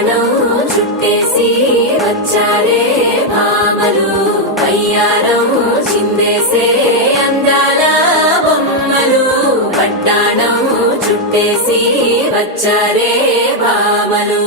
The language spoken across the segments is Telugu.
వడ్డాణం చుట్టేసి వచ్చారే భామలు వయ్యారం చిందేసే అందాల బొమ్మలు వడ్డాణం చుట్టేసి వచ్చారే భామలు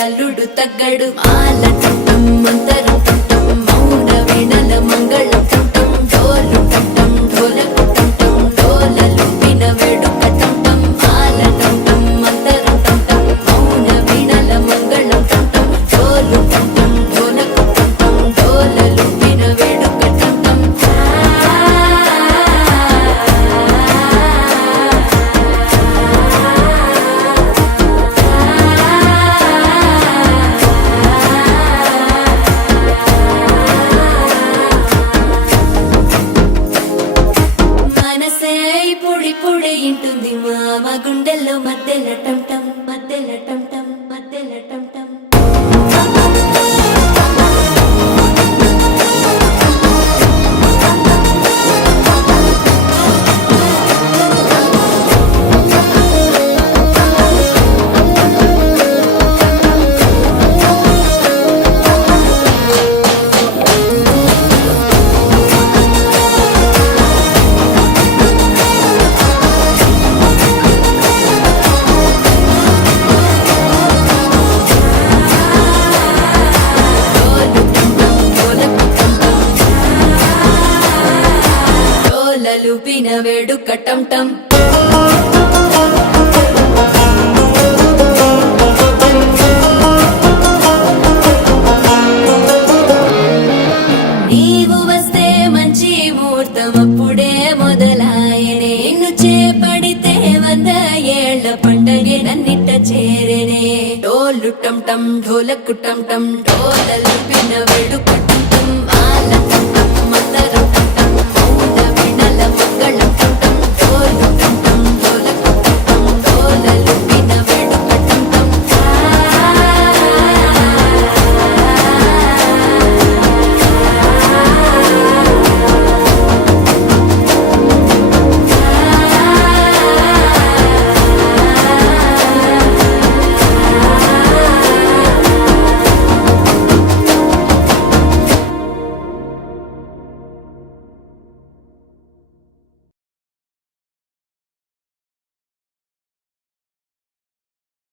అల్లుడు తగ్గడు మాల టట్టం మంతరం టట్టం మౌన వీణల మంగళం టట్టం డోలు టట్టం ఢోలకు టట్టం డోలలు విన వేడుక టట్టం మాల టట్టం మంతరం టట్టం మౌన వీణల మంగళం టట్టం డోలు టట్టం ఢోలకు టట్టం డోలలు విన వేడుక టట్టం డోలలు పిన వేడుక టం టం నీవు వస్తే మంచి ముహూర్తం అప్పుడే మొదలాయనే నిన్ను చేపడితే 100 ఏళ్ల పండగే నన్నిట్ట చేరనే డోలు టం టం ఢోలకు టం టం డోలలు పిన